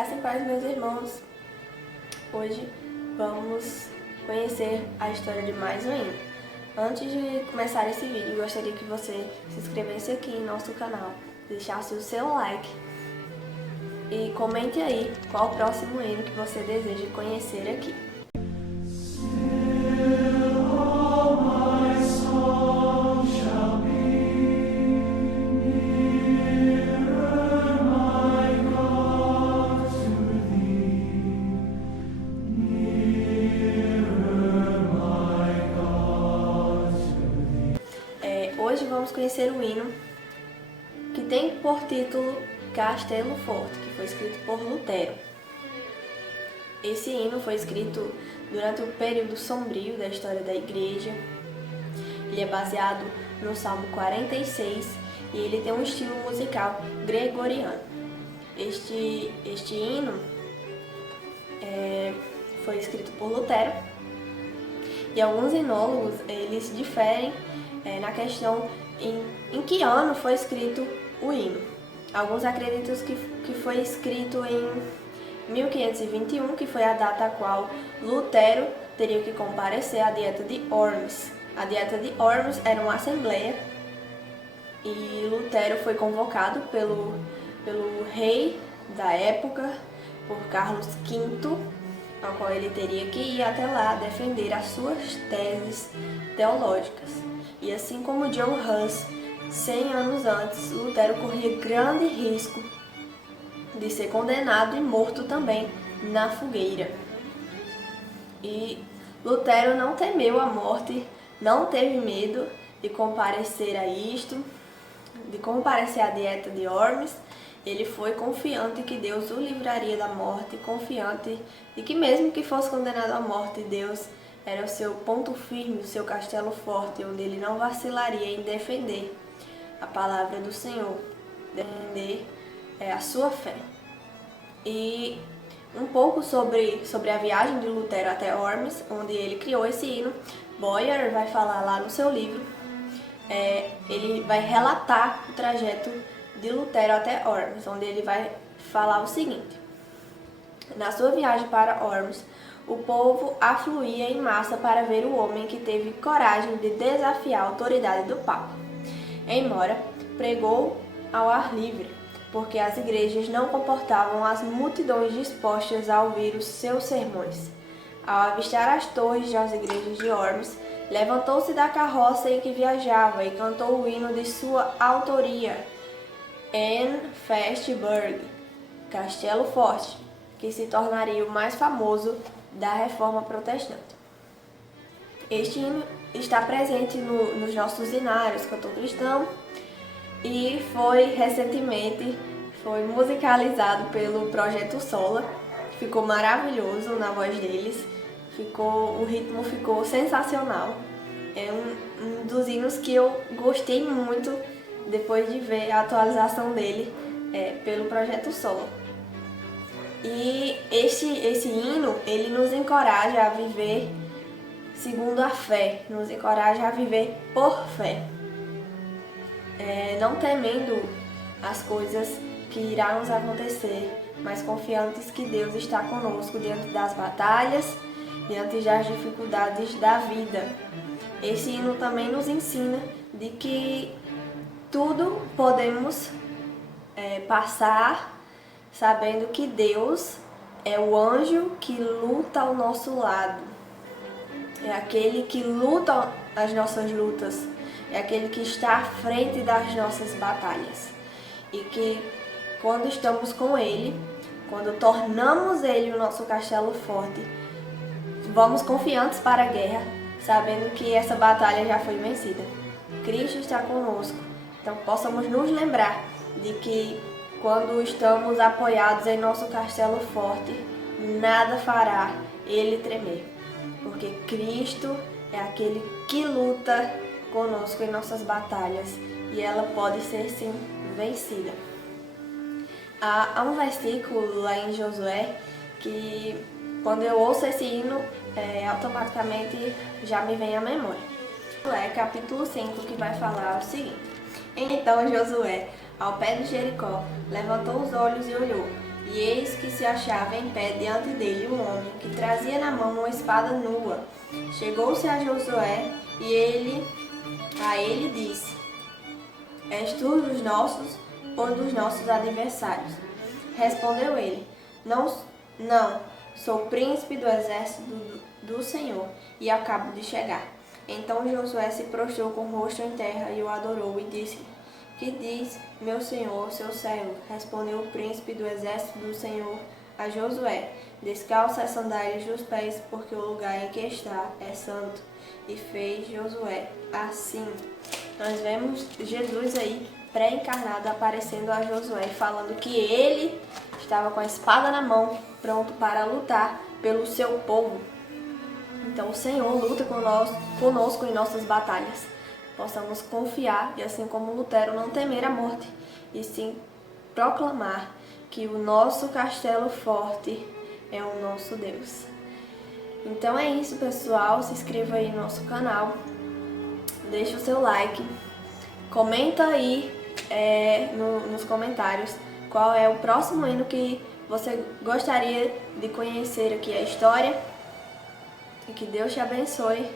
Graça e paz, meus irmãos. Hoje vamos conhecer a história de mais um hino. Antes de começar esse vídeo, gostaria que você se inscrevesse aqui em nosso canal, deixasse o seu like e comente aí qual o próximo hino que você deseja conhecer aqui. Hoje vamos conhecer o hino que tem por título Castelo Forte, que foi escrito por Lutero. Esse hino foi escrito durante o período sombrio da história da igreja. Ele é baseado no Salmo 46 e ele tem um estilo musical gregoriano. Este hino foi escrito por Lutero e alguns hinólogos eles diferem na questão em que ano foi escrito o hino. Alguns acreditam que foi escrito em 1521, que foi a data a qual Lutero teria que comparecer à Dieta de Worms. A Dieta de Worms era uma assembleia e Lutero foi convocado pelo rei da época, por Carlos V, ao qual ele teria que ir até lá defender as suas teses teológicas. E assim como John Huss, 100 anos antes, Lutero corria grande risco de ser condenado e morto também na fogueira. E Lutero não temeu a morte, não teve medo de comparecer a isto, de comparecer à Dieta de Worms. Ele foi confiante que Deus o livraria da morte, confiante de que mesmo que fosse condenado à morte, Deus era o seu ponto firme, o seu castelo forte, onde ele não vacilaria em defender a palavra do Senhor, defender a sua fé. E um pouco sobre a viagem de Lutero até Worms, onde ele criou esse hino, Boyer vai falar lá no seu livro. Ele vai relatar o trajeto de Lutero até Worms, onde ele vai falar o seguinte: na sua viagem para Worms, o povo afluía em massa para ver o homem que teve coragem de desafiar a autoridade do Papa. Embora pregou ao ar livre, porque as igrejas não comportavam as multidões dispostas a ouvir os seus sermões. Ao avistar as torres das igrejas de Worms, levantou-se da carroça em que viajava e cantou o hino de sua autoria, En Festburg, Castelo Forte, que se tornaria o mais famoso da Reforma Protestante. Este hino está presente nos nossos hinários Cantor Cristão e recentemente foi musicalizado pelo Projeto Sola. Ficou maravilhoso na voz deles, o ritmo ficou sensacional. É um dos hinos que eu gostei muito depois de ver a atualização dele pelo Projeto Sola. E esse hino, ele nos encoraja a viver segundo a fé, nos encoraja a viver por fé, não temendo as coisas que irão nos acontecer, mas confiantes que Deus está conosco diante das batalhas, diante das dificuldades da vida. Esse hino também nos ensina de que tudo podemos passar sabendo que Deus é o anjo que luta ao nosso lado. É aquele que luta as nossas lutas. É aquele que está à frente das nossas batalhas. E que quando estamos com Ele, quando tornamos Ele o nosso castelo forte, vamos confiantes para a guerra, sabendo que essa batalha já foi vencida. Cristo está conosco. Então possamos nos lembrar de que quando estamos apoiados em nosso castelo forte, nada fará ele tremer, porque Cristo é aquele que luta conosco em nossas batalhas e ela pode ser sim vencida. Há um versículo lá em Josué que quando eu ouço esse hino, automaticamente já me vem à memória. É capítulo 5 que vai falar o seguinte: então Josué, ao pé de Jericó, levantou os olhos e olhou, E eis que se achava em pé diante dele um homem que trazia na mão uma espada nua. Chegou-se a Josué e ele disse: És tu dos nossos ou dos nossos adversários? Respondeu ele: Não, sou príncipe do exército do Senhor e acabo de chegar. Então Josué se prostrou com o rosto em terra e o adorou e disse: Que diz, meu senhor, seu servo? Respondeu o príncipe do exército do Senhor a Josué: Descalça as sandálias dos pés, porque o lugar em que está é santo. E fez Josué assim. Nós vemos Jesus aí pré-encarnado aparecendo a Josué, falando que ele estava com a espada na mão, pronto para lutar pelo seu povo. Então o Senhor luta conosco em nossas batalhas. Possamos confiar e, assim como Lutero, não temer a morte, e sim proclamar que o nosso castelo forte é o nosso Deus. Então é isso, pessoal. Se inscreva aí no nosso canal, deixa o seu like, comenta aí nos comentários qual é o próximo hino que você gostaria de conhecer aqui a história. E que Deus te abençoe.